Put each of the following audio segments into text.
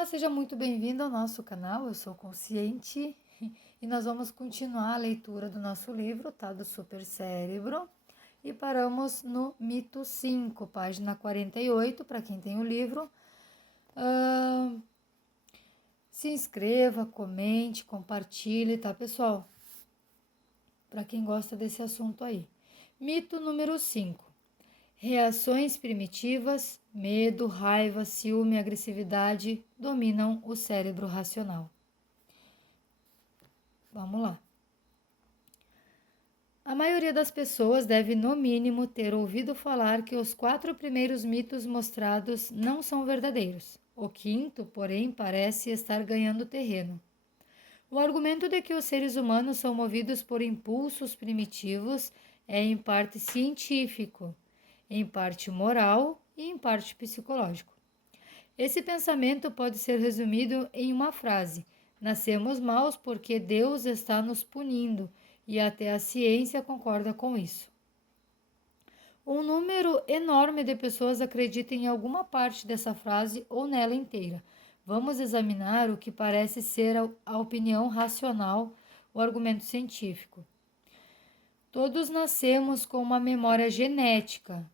Olá, seja muito bem-vindo ao nosso canal. Eu sou Consciente e nós vamos continuar a leitura do nosso livro, tá? Do Super Cérebro. E paramos no mito 5, página 48, para quem tem o livro. Se inscreva, comente, compartilhe, tá, pessoal? Para quem gosta desse assunto aí. Mito número 5. Reações primitivas, medo, raiva, ciúme e agressividade dominam o cérebro racional. Vamos lá. A maioria das pessoas deve, no mínimo, ter ouvido falar que os 4 primeiros mitos mostrados não são verdadeiros. O quinto, porém, parece estar ganhando terreno. O argumento de que os seres humanos são movidos por impulsos primitivos é em parte científico, em parte moral e em parte psicológico. Esse pensamento pode ser resumido em uma frase: nascemos maus porque Deus está nos punindo, e até a ciência concorda com isso. Um número enorme de pessoas acredita em alguma parte dessa frase ou nela inteira. Vamos examinar o que parece ser a opinião racional, o argumento científico. Todos nascemos com uma memória genética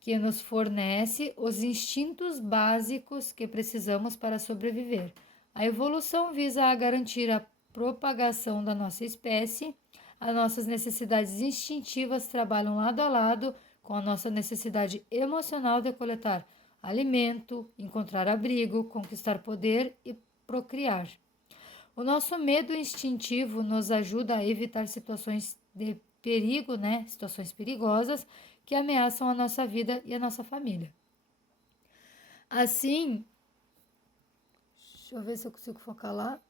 que nos fornece os instintos básicos que precisamos para sobreviver. A evolução visa a garantir a propagação da nossa espécie. As nossas necessidades instintivas trabalham lado a lado com a nossa necessidade emocional de coletar alimento, encontrar abrigo, conquistar poder e procriar. O nosso medo instintivo nos ajuda a evitar situações de perigo, situações perigosas que ameaçam a nossa vida e a nossa família. Assim, deixa eu ver se eu consigo focar lá.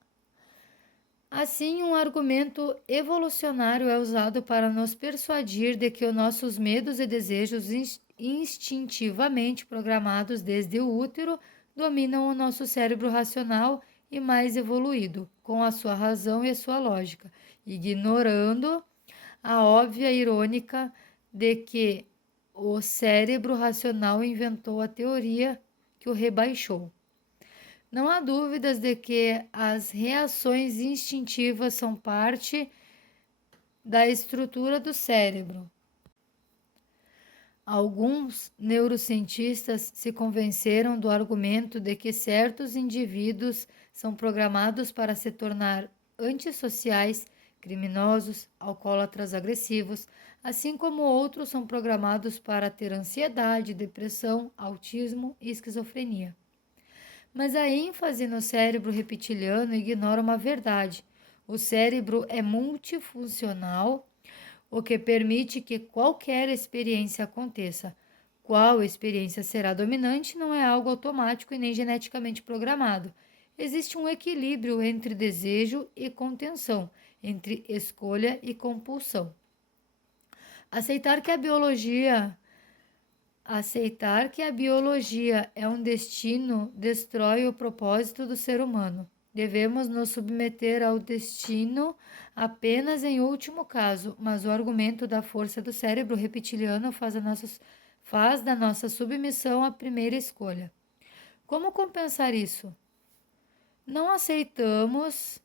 Assim, um argumento evolucionário é usado para nos persuadir de que os nossos medos e desejos instintivamente programados desde o útero dominam o nosso cérebro racional e mais evoluído, com a sua razão e a sua lógica, ignorando a óbvia irônica de que o cérebro racional inventou a teoria que o rebaixou. Não há dúvidas de que as reações instintivas são parte da estrutura do cérebro. Alguns neurocientistas se convenceram do argumento de que certos indivíduos são programados para se tornar antissociais, criminosos, alcoólatras agressivos, assim como outros são programados para ter ansiedade, depressão, autismo e esquizofrenia. Mas a ênfase no cérebro reptiliano ignora uma verdade: o cérebro é multifuncional, o que permite que qualquer experiência aconteça. Qual experiência será dominante não é algo automático e nem geneticamente programado. Existe um equilíbrio entre desejo e contenção, entre escolha e compulsão. Aceitar que a biologia é um destino destrói o propósito do ser humano. Devemos nos submeter ao destino apenas em último caso, mas o argumento da força do cérebro reptiliano faz da nossa submissão a primeira escolha. Como compensar isso? Não aceitamos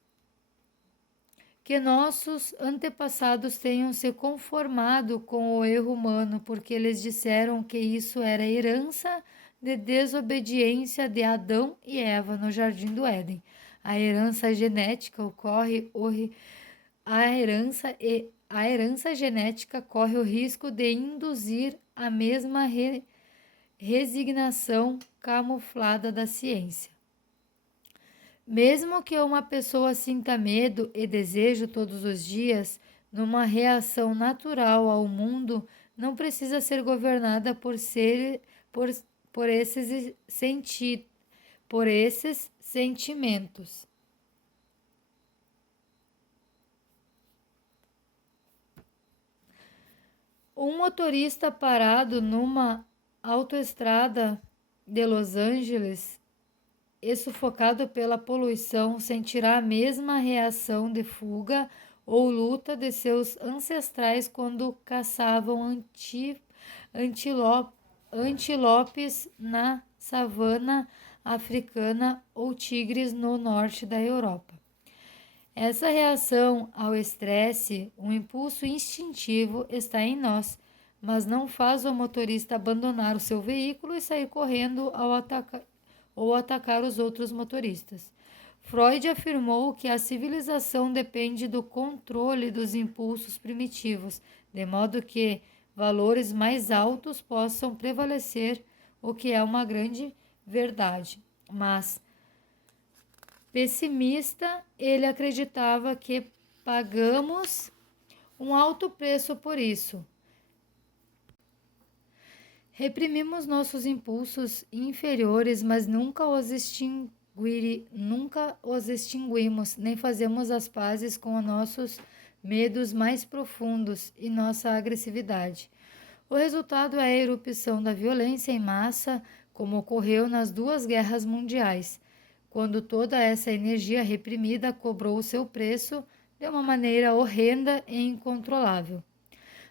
que nossos antepassados tenham se conformado com o erro humano, porque eles disseram que isso era herança de desobediência de Adão e Eva no Jardim do Éden. A herança genética corre o risco de induzir a mesma resignação camuflada da ciência. Mesmo que uma pessoa sinta medo e desejo todos os dias, numa reação natural ao mundo, não precisa ser governada por esses sentimentos. Um motorista parado numa autoestrada de Los Angeles e sufocado pela poluição sentirá a mesma reação de fuga ou luta de seus ancestrais quando caçavam antílopes na savana africana ou tigres no norte da Europa. Essa reação ao estresse, um impulso instintivo, está em nós, mas não faz o motorista abandonar o seu veículo e sair correndo ou atacar os outros motoristas. Freud afirmou que a civilização depende do controle dos impulsos primitivos, de modo que valores mais altos possam prevalecer, o que é uma grande verdade. Mas, pessimista, ele acreditava que pagamos um alto preço por isso. Reprimimos nossos impulsos inferiores, mas nunca os extinguimos, nem fazemos as pazes com nossos medos mais profundos e nossa agressividade. O resultado é a erupção da violência em massa, como ocorreu nas 2 guerras mundiais, quando toda essa energia reprimida cobrou o seu preço de uma maneira horrenda e incontrolável.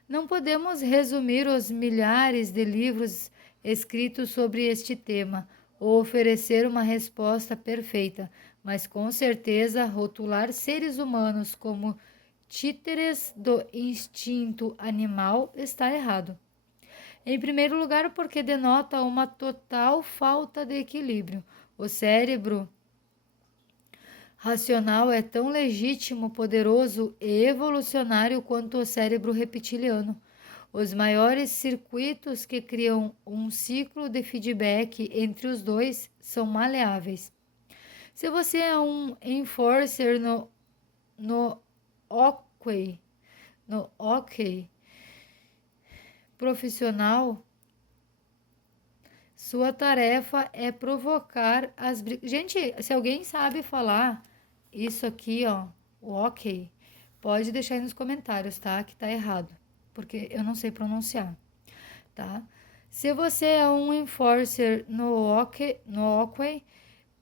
Não podemos resumir os milhares de livros escritos sobre este tema ou oferecer uma resposta perfeita, mas com certeza rotular seres humanos como títeres do instinto animal está errado. Em primeiro lugar, porque denota uma total falta de equilíbrio. O cérebro racional é tão legítimo, poderoso e evolucionário quanto o cérebro reptiliano. Os maiores circuitos que criam um ciclo de feedback entre os dois são maleáveis. Se você é um enforcer no OK profissional, sua tarefa é provocar as brigas. Gente, se alguém sabe falar isso aqui, ó, o OK, pode deixar aí nos comentários, tá? Que tá errado, porque eu não sei pronunciar, tá? Se você é um enforcer no OK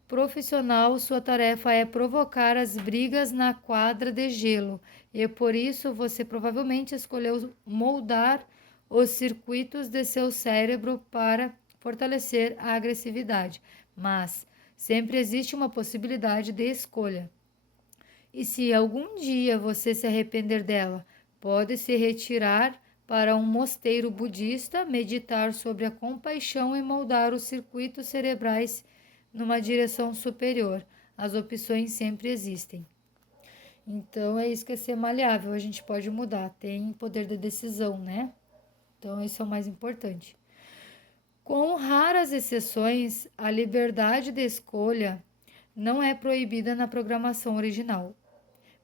profissional, sua tarefa é provocar as brigas na quadra de gelo, e por isso você provavelmente escolheu moldar os circuitos de seu cérebro para fortalecer a agressividade, mas sempre existe uma possibilidade de escolha. E se algum dia você se arrepender dela, pode se retirar para um mosteiro budista, meditar sobre a compaixão e moldar os circuitos cerebrais numa direção superior. As opções sempre existem. Então é isso que é ser maleável, a gente pode mudar, tem poder de decisão, né? Então isso é o mais importante. Com raras exceções, a liberdade de escolha não é proibida na programação original.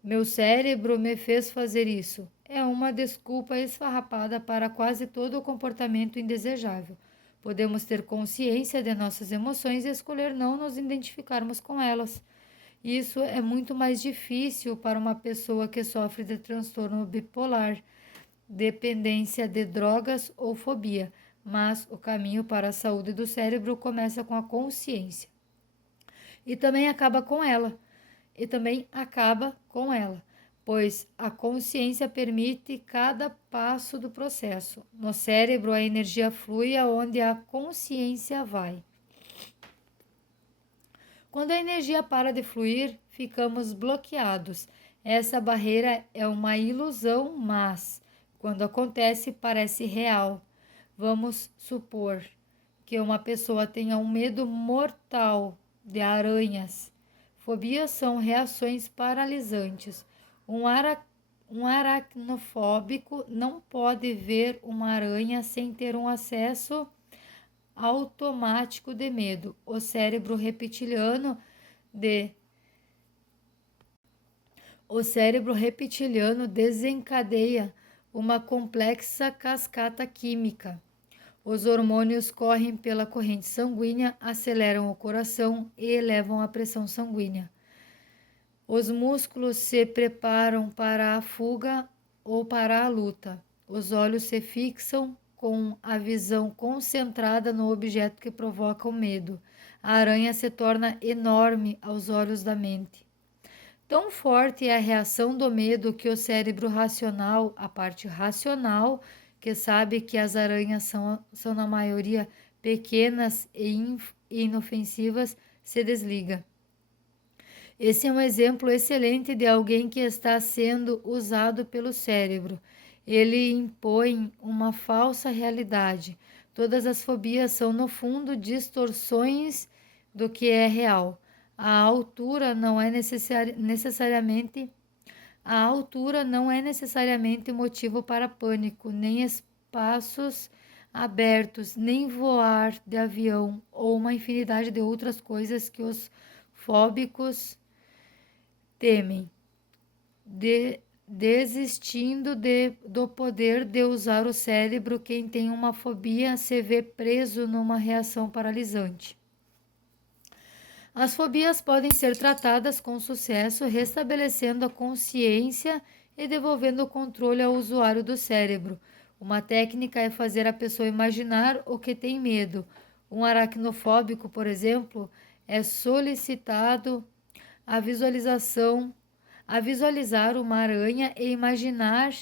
Meu cérebro me fez fazer isso. É uma desculpa esfarrapada para quase todo o comportamento indesejável. Podemos ter consciência de nossas emoções e escolher não nos identificarmos com elas. Isso é muito mais difícil para uma pessoa que sofre de transtorno bipolar, dependência de drogas ou fobia, mas o caminho para a saúde do cérebro começa com a consciência. E também acaba com ela. Pois a consciência permite cada passo do processo. No cérebro, a energia flui aonde a consciência vai. Quando a energia para de fluir, ficamos bloqueados. Essa barreira é uma ilusão, mas quando acontece, parece real. Vamos supor que uma pessoa tenha um medo mortal de aranhas. Fobias são reações paralisantes. Um aracnofóbico não pode ver uma aranha sem ter um acesso automático de medo. O cérebro reptiliano desencadeia uma complexa cascata química. Os hormônios correm pela corrente sanguínea, aceleram o coração e elevam a pressão sanguínea. Os músculos se preparam para a fuga ou para a luta. Os olhos se fixam com a visão concentrada no objeto que provoca o medo. A aranha se torna enorme aos olhos da mente. Tão forte é a reação do medo que o cérebro racional, a parte racional, que sabe que as aranhas são na maioria pequenas e e inofensivas se desliga. Esse é um exemplo excelente de alguém que está sendo usado pelo cérebro. Ele impõe uma falsa realidade. Todas as fobias são, no fundo, distorções do que é real. A altura não é necessariamente motivo para pânico, nem espaços abertos, nem voar de avião ou uma infinidade de outras coisas que os fóbicos temem, desistindo do poder de usar o cérebro. Quem tem uma fobia se vê preso numa reação paralisante. As fobias podem ser tratadas com sucesso, restabelecendo a consciência e devolvendo o controle ao usuário do cérebro. Uma técnica é fazer a pessoa imaginar o que tem medo. Um aracnofóbico, por exemplo, é solicitado a visualizar uma aranha e imaginar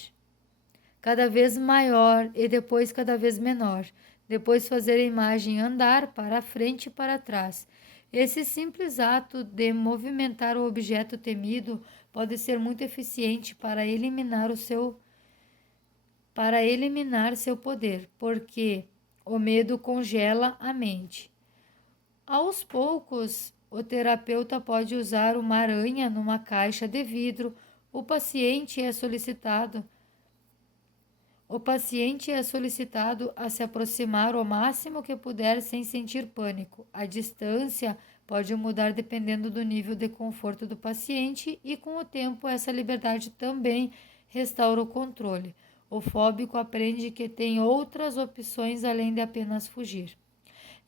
cada vez maior e depois cada vez menor. Depois fazer a imagem andar para frente e para trás. Esse simples ato de movimentar o objeto temido pode ser muito eficiente para eliminar seu poder, porque o medo congela a mente. Aos poucos, o terapeuta pode usar uma aranha numa caixa de vidro. O paciente é solicitado a se aproximar o máximo que puder sem sentir pânico. A distância pode mudar dependendo do nível de conforto do paciente e, com o tempo, essa liberdade também restaura o controle. O fóbico aprende que tem outras opções além de apenas fugir.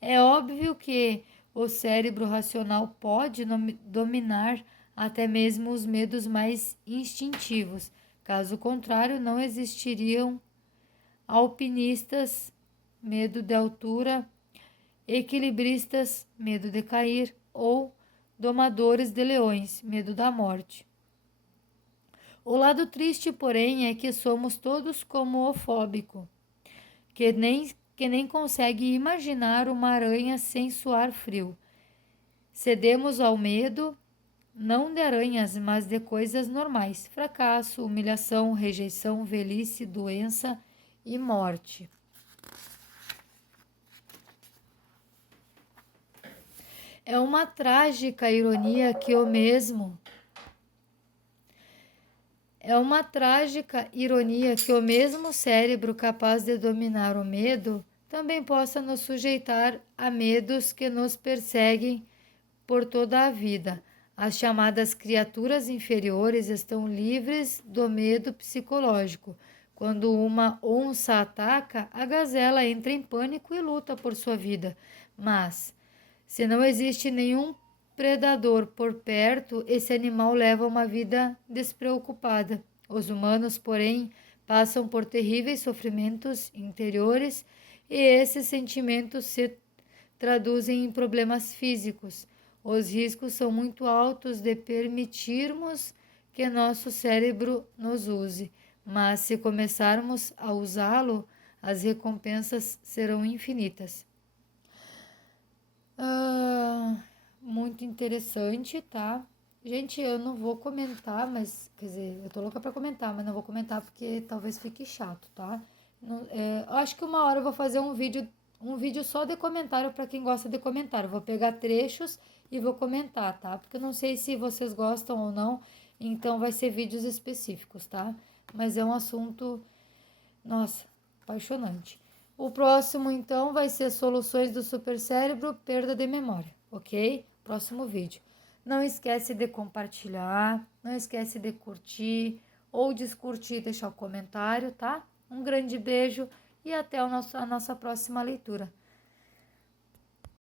É óbvio que o cérebro racional pode dominar até mesmo os medos mais instintivos. Caso contrário, não existiriam alpinistas, medo de altura, equilibristas, medo de cair, ou domadores de leões, medo da morte. O lado triste, porém, é que somos todos como o fóbico, que nem consegue imaginar uma aranha sem suar frio. Cedemos ao medo, não de aranhas, mas de coisas normais: fracasso, humilhação, rejeição, velhice, doença e morte. É uma trágica ironia que o mesmo cérebro capaz de dominar o medo também possa nos sujeitar a medos que nos perseguem por toda a vida. As chamadas criaturas inferiores estão livres do medo psicológico. Quando uma onça ataca, a gazela entra em pânico e luta por sua vida. Mas, se não existe nenhum predador por perto, esse animal leva uma vida despreocupada. Os humanos, porém, passam por terríveis sofrimentos interiores e esses sentimentos se traduzem em problemas físicos. Os riscos são muito altos de permitirmos que nosso cérebro nos use, mas se começarmos a usá-lo, as recompensas serão infinitas. Muito interessante, tá? Gente, eu não vou comentar, mas, quer dizer, eu tô louca pra comentar, mas não vou comentar porque talvez fique chato, tá? Acho que uma hora eu vou fazer um vídeo só de comentário para quem gosta de comentário. Vou pegar trechos e vou comentar, tá? Porque eu não sei se vocês gostam ou não, então vai ser vídeos específicos, tá? Mas é um assunto, nossa, apaixonante. O próximo, então, vai ser soluções do supercérebro, perda de memória, ok? Próximo vídeo. Não esquece de compartilhar, não esquece de curtir ou descurtir e deixar o comentário, tá? Um grande beijo e até a nossa próxima leitura.